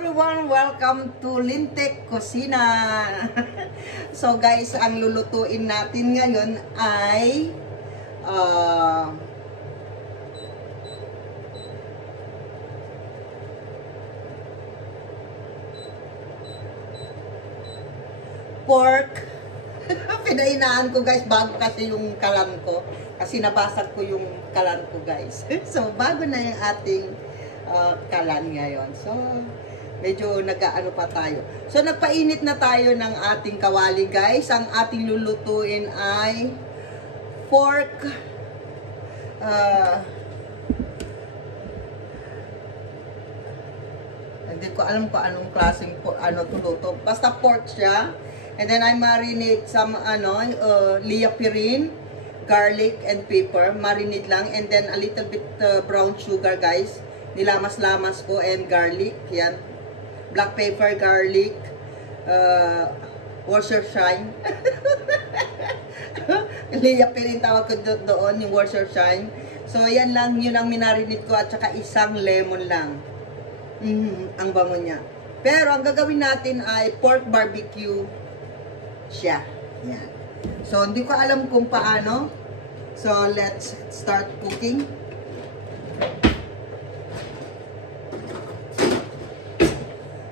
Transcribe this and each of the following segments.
everyone! Welcome to Lintek Kusina! So guys, ang lulutuin natin ngayon ay pork. Pinainaan ko guys bago kasi yung kalan ko. Kasi nabasag ko yung kalan ko guys. So bago na yung ating kalan ngayon. So medyo nag-aano pa tayo. So nagpainit na tayo ng ating kawali guys. Ang ating lulutuin ay pork. Hindi ko alam kung anong klaseng tuluto. Basta pork siya. And then I marinate some liapirin, garlic and pepper. Marinate lang. And then a little bit brown sugar guys. Nilamas-lamas ko and garlic. Yan. Black pepper, garlic, Worcestershire. Liapirin tawag ko doon, yung Worcestershire. So yan lang, yun ang minarinate ko at saka isang lemon lang. Ang bango niya. Pero ang gagawin natin ay pork barbecue siya. Yan. So hindi ko alam kung paano. So let's start cooking.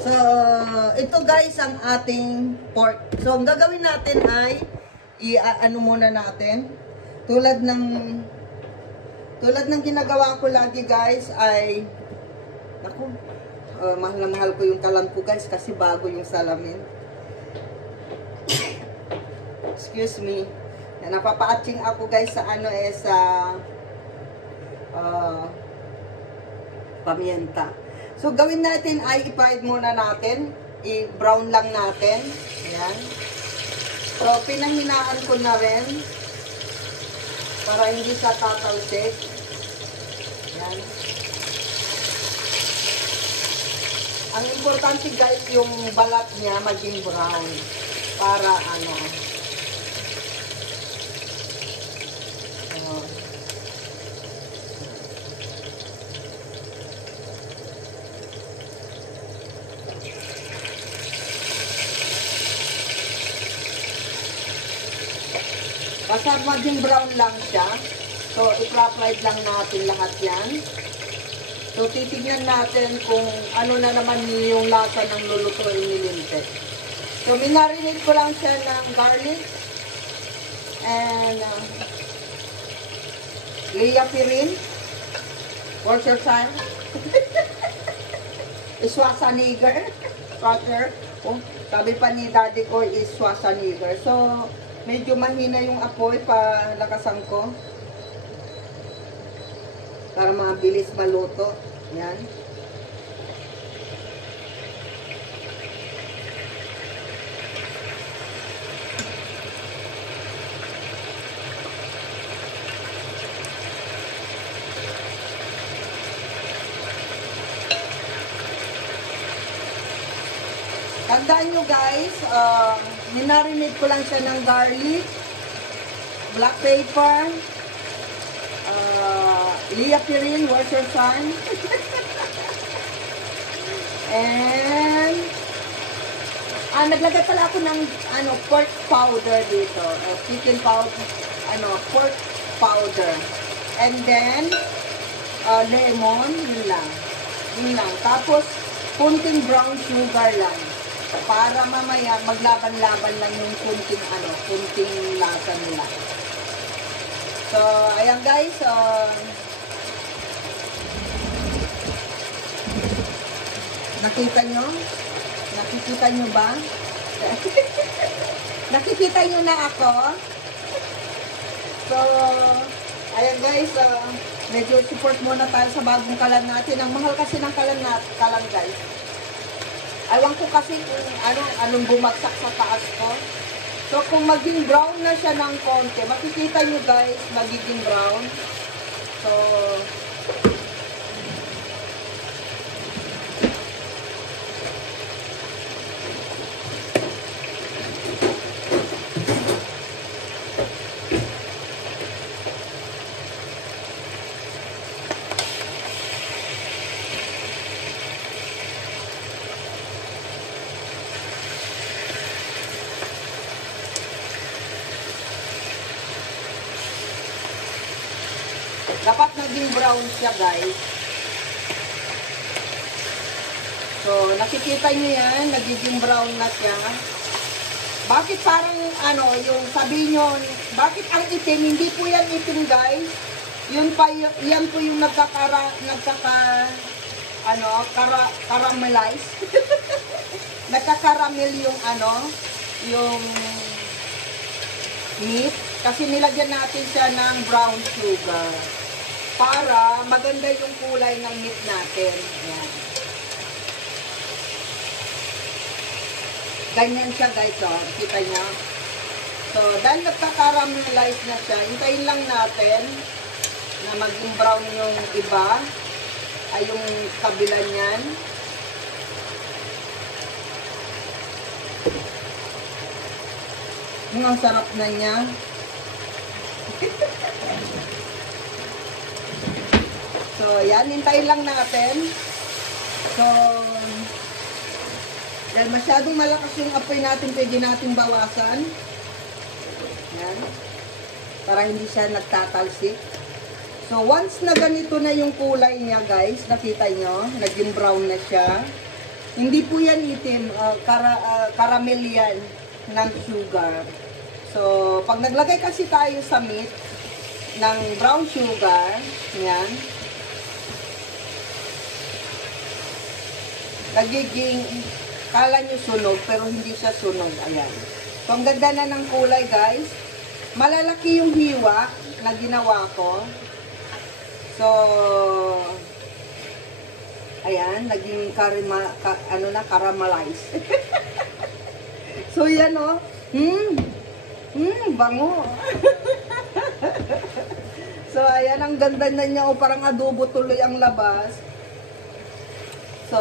So ito guys ang ating pork. So ang gagawin natin ay i-ano muna natin. Tulad ng ginagawa ko lagi guys ay naku, mahal na mahal ko yung kalan ko guys kasi bago yung salamin. Excuse me. Napapa-atching ako guys sa pamienta. So gawin natin ay i-fried muna natin. I-brown lang natin. Ayan. So pinanghinaan ko na rin para hindi siya tatalsik. Ayan. Ang importante guys yung balat niya maging brown para basta maging brown lang siya. So, i-fried lang natin lahat yan. So, titignan natin kung ano na naman yung lasa ng lulutuin ni Lintek. So, minarinate ko lang siya ng garlic and liapirin, Worcestershire, Schwarzenegger, sabi pa ni daddy ko is Schwarzenegger. So, medyo mahina yung apoy, palakasan ko para mabilis maluto. Yan. Tandaan nyo guys, minarinate ko lang siya ng garlic, black pepper, liapirin, Worcestershire, and naglagay pala ako ng pork powder dito, chicken powder, pork powder, and then lemon, yun lang, tapos kunting brown sugar lang. Para mamaya maglaban-laban lang yung kunting lasa nila. So, ayan guys. Nakita nyo? Nakikita nyo ba? Nakikita nyo na ako? So, ayan guys. Medyo support muna tayo sa bagong kalan natin. Ang mahal kasi ng kalan guys. Alam ko kasi kung anong bumagsak sa taas ko. So, kung maging brown na siya ng konti, makikita nyo guys, magiging brown. So, Dapat naging brown siya, guys. So, nakikita nyo yan, nagiging brown na siya. Bakit parang, yung sabi nyo, bakit ang itim? Hindi po yan itim, guys. Yan po yung caramelize. Nagka-caramel yung yung meat. Kasi nilagyan natin siya ng brown sugar. Para maganda yung kulay ng meat natin. Ayan. Ganyan siya, guys, oh. Kita niya. So, dahil nagka-caramelize na siya, hintayin lang natin na maging brown yung iba. Ay, yung kabila niyan. Ang sarap na niya. So, yan. Hintayin lang natin. So, dahil masyadong malakas yung apoy natin, pwede natin bawasan. Yan. Para hindi siya nagtatalsik. So, once na ganito na yung kulay niya, guys, nakita nyo, naging brown na siya. Hindi po yan itim, caramel yan ng sugar. So, pag naglagay kasi tayo sa meat ng brown sugar, yan, nagiging, kala nyo sunog, pero hindi siya sunog. Ayan. So, ang ganda na ng kulay, guys. Malalaki yung hiwa na ginawa ko. So, ayan, naging caramelize. So, yan, oh. Bango. So, ayan, ang ganda na niya, oh, parang adobo tuloy ang labas. So,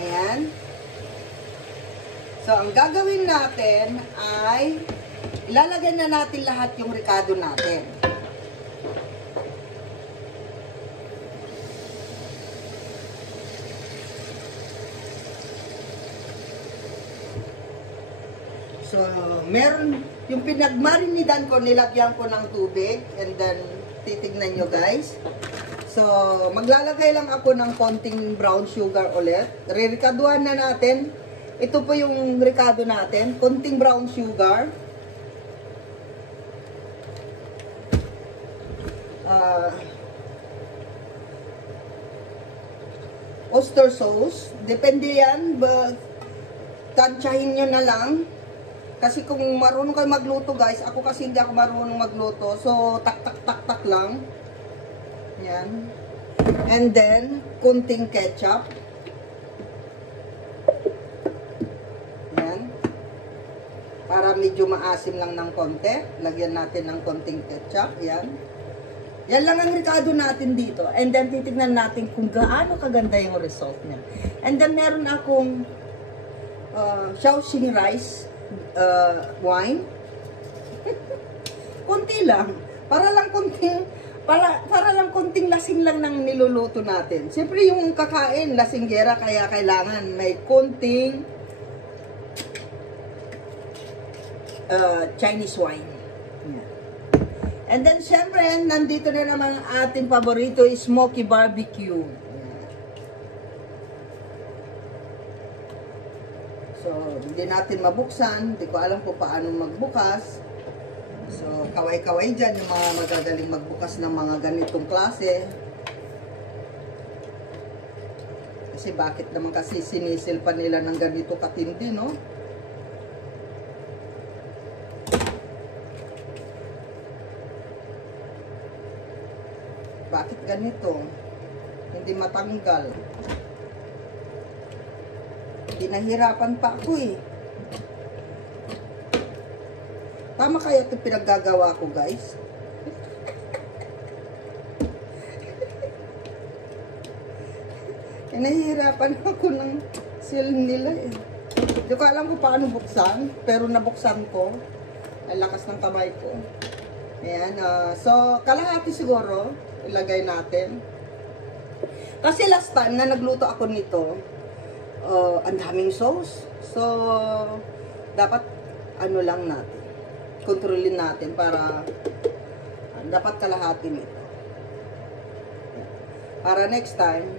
ayan. So, ang gagawin natin ay ilalagay na natin lahat yung ricado natin. So, meron yung pinagmarinidan ko, nilagyan ko ng tubig and then titignan nyo, guys. So, maglalagay lang ako ng konting brown sugar ulit. Rerikaduhan na natin. Ito po yung ricado natin. Konting brown sugar. Oyster sauce. Depende yan. Tansyahin nyo na lang. Kasi kung marunong kayo magluto, guys. Ako kasi hindi ako marunong magluto. So, tak-tak-tak-tak lang. Yan. And then, kunting ketchup. Yan. Para medyo maasim lang ng konti. Lagyan natin ng konting ketchup. Yan. Yan lang ang ricado natin dito. And then, titignan natin kung gaano kaganda yung result niya. And then, meron akong Shaoxing rice wine. Kunti lang. Para lang konting lasing lang ng niluluto natin. Siyempre yung kakain, lasinggera, kaya kailangan may konting Chinese wine. And then siyempre, nandito na naman ating paborito is smoky barbecue. So, hindi natin mabuksan. Hindi ko alam kung paano magbukas. So, kaway-kaway dyan yung mga magagaling magbukas ng mga ganitong klase. Kasi bakit naman kasi sinisil pa nila ng ganito katindi, no? Bakit ganito? Hindi matanggal. Pinahirapan pa ako eh. Tama kaya ito pinaggagawa ko, guys? Pinahirapan ako ng seal nila eh. Hindi ko alam kung paano buksan, pero nabuksan ko. Ang lakas ng kamay ko. Ayan. So, kalahati siguro, ilagay natin. Kasi last time na nagluto ako nito, ang daming sauce. So, dapat ano lang natin. Kontrolin natin para dapat kalahati nito. Para next time,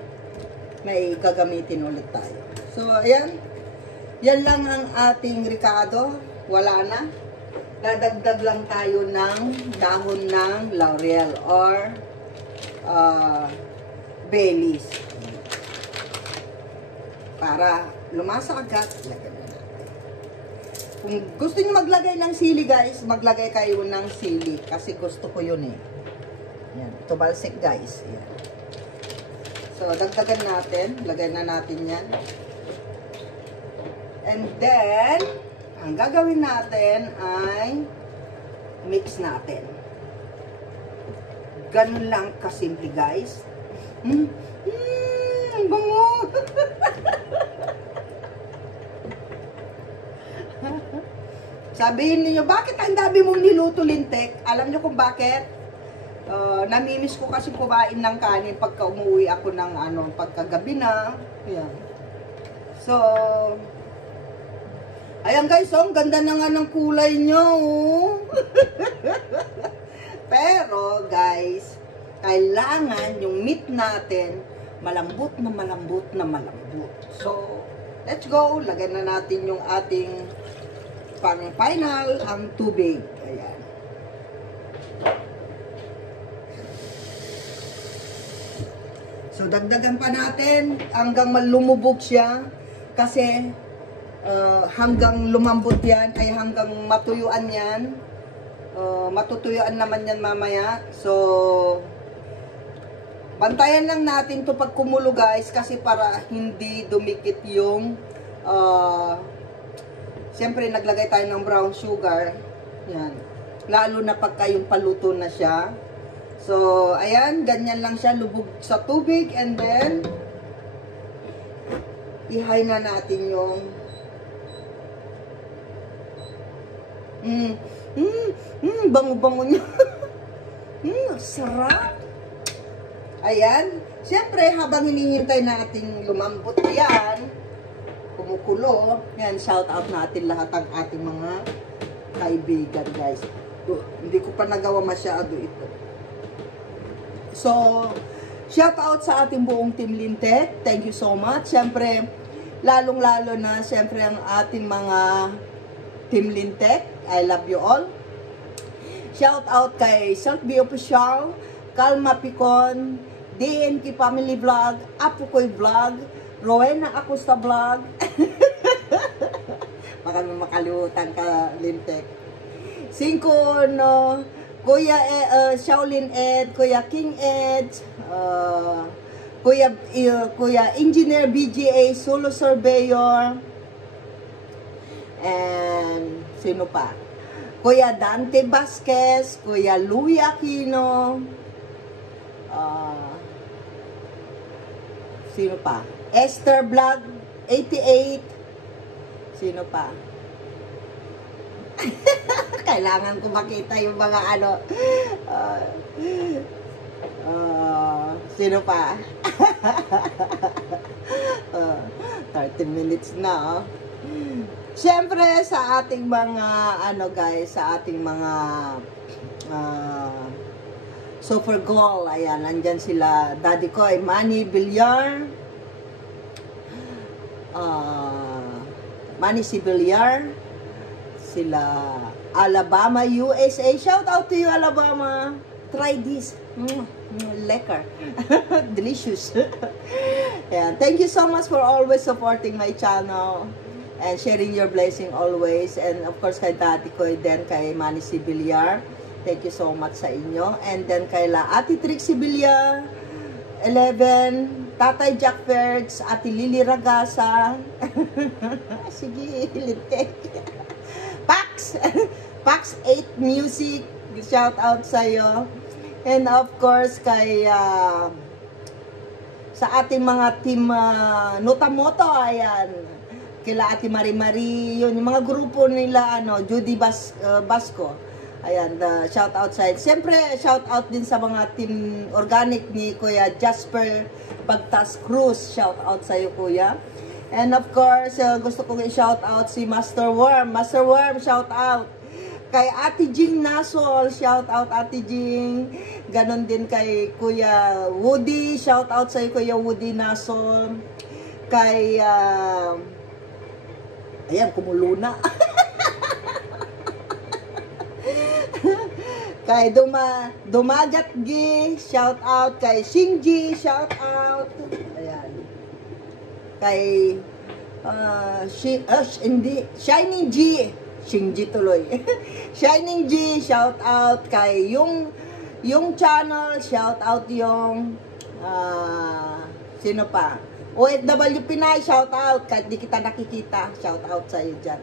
may gagamitin ulit tayo. So, ayan. Yan lang ang ating ricado. Wala na. Dadagdag lang tayo ng dahon ng laurel or bay leaves. Para lumasa agad, lagyan na natin. Kung gusto niyo maglagay ng sili guys, maglagay kayo ng sili. Kasi gusto ko yun eh. Yan. Tubalsik guys. Yan. So, dagdagan natin. Lagay na natin yan. And then, ang gagawin natin ay mix natin. Ganun lang kasimple guys. Ang bango! Sabihin niyo, bakit ang dami mong niluto, Lintek? Alam niyo kung bakit? Namimiss ko kasi kumain ng kanin pagka umuwi ako ng pagkagabi na. Ayan. So, ayan guys, ang ganda na nga ng kulay nyo. Pero guys, kailangan yung meat natin malambot na malambot na malambot. So, let's go. Lagyan na natin yung ating pang final, ang tubig. Ayan. So, dagdagan pa natin hanggang lumubog siya. Kasi, hanggang lumambot yan, ay hanggang matuyuan yan. Matutuyuan naman yan mamaya. So, bantayan lang natin to pag kumulo guys. Kasi para hindi dumikit yung, siyempre naglagay tayo ng brown sugar. Yan. Lalo na pagka yung paluto na siya. So, ayan, ganyan lang siya, lubog sa tubig, and then, ihay na natin yung, bango-bango niya. Sarap. Ayan, siyempre, habang hinihintay natin lumambot yan, kumukulo, yan, shout out natin lahat ang ating mga kaibigan, guys. Hindi ko pa nagawa masyado ito. So, shout out sa ating buong Team Lintek. Thank you so much. Siyempre, lalong-lalo na, siyempre, ang ating mga Team Lintek. I love you all. Shout out kay Selfie Official, Kalma Picon, DNK Family Vlog, Apukoy Vlog, Rowena Acosta Vlog. Baka may makalimutan ka, Lintek. 5, no, Kuya Shaolin Ed, Kuya King Ed, Kuya Engineer BGA, Solo Surveyor, and sino pa? Kuya Dante Vasquez, Kuya Louie Aquino, sino pa? Esther Vlog 88, sino pa? Kailangan ko makita yung mga sino pa? 30 minutes na, oh. Siyempre, sa ating mga, guys, sa ating mga Super Goal, ayan, nandyan sila, Daddy Koy, Manny Villar, Manny si Villar, sila Alabama, USA. Shout out to you, Alabama. Try this. Lekker. Delicious. Ayan. Thank you so much for always supporting my channel and sharing your blessing always. And of course, kay Daddy Koy din, kay Manny Sibiliar. Thank you so much sa inyo. And then kay Ate Trixie Villar, 11, Tatay Jack Ferds, Ate Lily Ragasa. Sige, Lintek. Pax 8 Music, shout out sa'yo. And of course, kay sa ating mga team Notamoto, ayan. Kila Ate Marie, yun, yung mga grupo nila, Judy Basco. Ayan, shout out sa'yo. Siyempre, shout out din sa mga team organic ni Kuya Jasper Bagtas Cruz. Shout out sa'yo, Kuya. And of course, gusto kong i-shout out si Master Worm. Master Worm, shout out. kay Ate Jing Nasol, shout out Ate Jing. Ganon din kay Kuya Woody, shout out sa Kuya Woody Nasol. Kay, ayan, kumulo na. Kay Dumagat Gi, shout out. Kay Shinji, shout out. Ayan. Kay, Shining G, Shinji tuloy. Shining G, shout out. Kay yung channel, shout out yung, sino pa? OFW Pinay, shout out. Kahit di kita nakikita, shout out sa iyo dyan.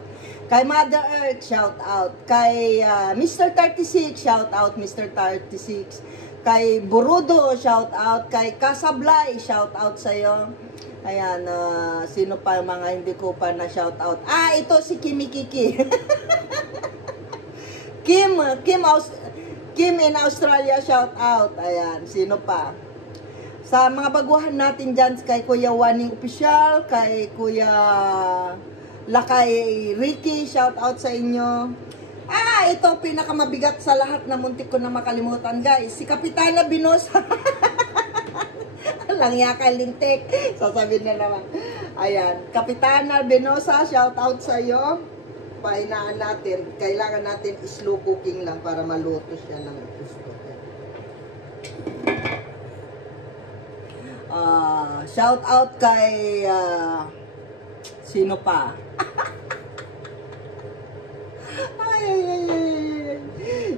Kay Mother Earth, shout out. Kay Mr. 36, shout out Mr. 36. Kay Burudo, shout out. Kay Kasablay, shout out sa iyo. Ayan, sino pa mga hindi ko pa na shout out? Ito si Kimi Kiki. Kim in Australia, shout out. Ayan, sino pa? Sa mga baguhan natin dyan, kay Kuya Waning Official, kay Kuya Lakay Ricky, shout out sa inyo. Ito pinakamabigat sa lahat na muntik ko na makalimutan, guys. Si Kapitana Binosa. Langya ka lintik. Sasabihin na naman. Ayan, Kapitana Binosa, shout out sa iyo. Pahinaan natin. Kailangan natin slow cooking lang para maluto siya ng gusto. Shout out kay sino pa?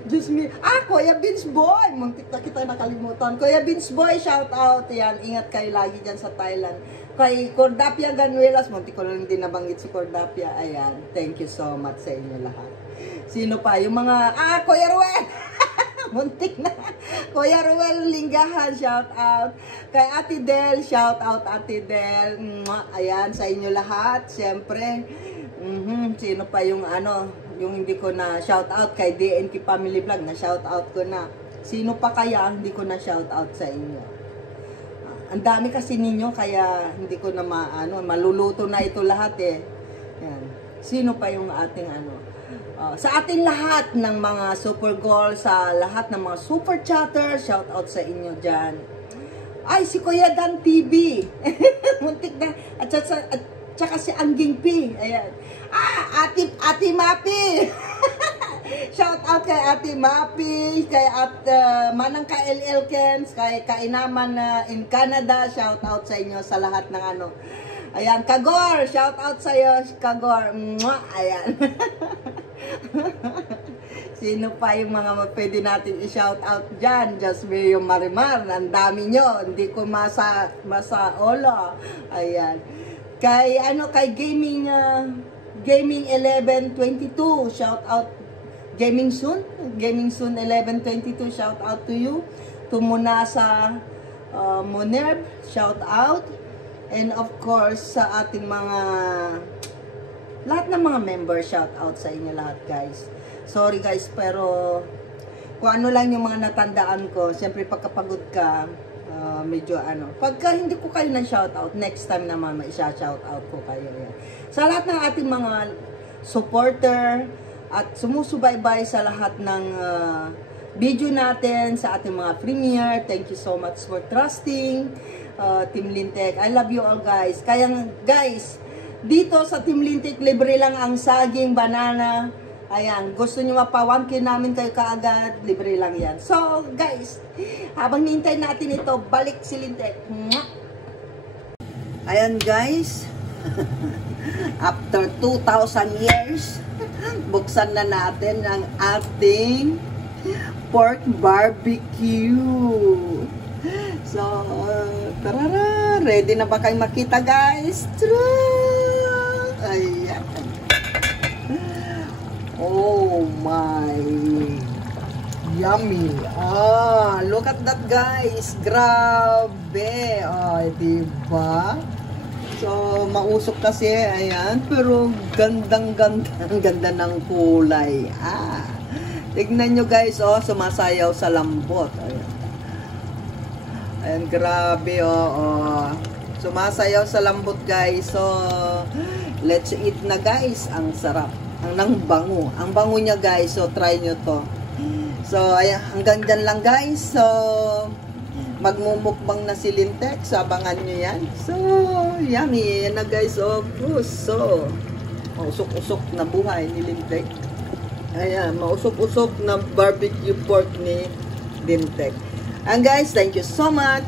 Just me. Kuya Vince Boy. Muntik na kita nakalimutan. Kuya Vince Boy, shout out. Yan, ingat kayo lagi dyan sa Thailand. Kay Cordapia Ganuelas, muntik ko lang din nabanggit si Cordapia. Ayan, thank you so much sa inyo lahat. Sino pa? Yung mga, Kuya Ruel! Muntik na. Kuya Ruel Linggahan, shout out. Kay Ate Del, shout out Ate Del. Ayan, sa inyo lahat. Siyempre, sino pa yung yung hindi ko na shout out kay DNK Family Vlog, na shout out ko na. Sino pa kaya hindi ko na shout out sa inyo? Ang dami kasi ninyo, kaya hindi ko na maluluto na ito lahat eh. Ayan. Sino pa yung ating sa ating lahat ng mga super goal, sa lahat ng mga super chatter, shout out sa inyo dyan. Si Kuya Dan TV. Muntik na. At saka si Angging P. Ayan. Ate Mapi. Shout out kay Ate Mapi, kay Manang ka LL Kens, kay Kainaman in Canada, shout out sa inyo sa lahat ng Ayan, Kagor, shout out sa iyo, Kagor. Ayan. Sino pa yung mga pwede natin i-shout out dyan? Jasmine yung Marimar, ang dami nyo, hindi ko masa olo. Ayan. Kay kay Gaming 1122, shout out. Gaming Soon 1122, shout out to you. Tumunasa Monerb, shout out. And of course, sa ating lahat ng mga members, shout out sa inyo lahat, guys. Sorry guys, pero kung ano lang yung mga natandaan ko, siyempre pagkapagod ka, medyo pagka hindi ko kayo ng shout out, next time naman shout out ko kayo. Sa lahat ng ating mga supporter at sumusubaybay sa lahat ng video natin, sa ating mga premiere, thank you so much for trusting Team Lintek. I love you all, guys. Kaya guys, dito sa Team Lintek, libre lang ang saging, banana. Ayan, gusto nyo mapa-1K namin kayo kaagad, libre lang yan. So guys, habang nintay natin ito, balik si Lintek. Ayan guys, after 2,000 years, buksan na natin ang ating pork barbecue. So, tarara, ready na ba kayong makita, guys? Ayan. Oh my, yummy. Look at that, guys. Grabe. Diba? So, mausok kasi, ayan. Pero, gandang-ganda. Ang ganda ng kulay. Tignan nyo, guys, sumasayaw sa lambot. Ayan. Ayan, grabe, Sumasayaw sa lambot, guys. So, let's eat na, guys. Ang sarap. Ang bango. Ang bango niya guys. So, try nyo to. So, ayan, hanggang dyan lang guys. So, magmumukbang na si Lintek. So, abangan nyo yan. So, yummy. Yan na guys. Oh, puso. Mausok-usok na buhay ni Lintek. Ayan, mausok-usok na barbecue pork ni Lintek. And guys, thank you so much.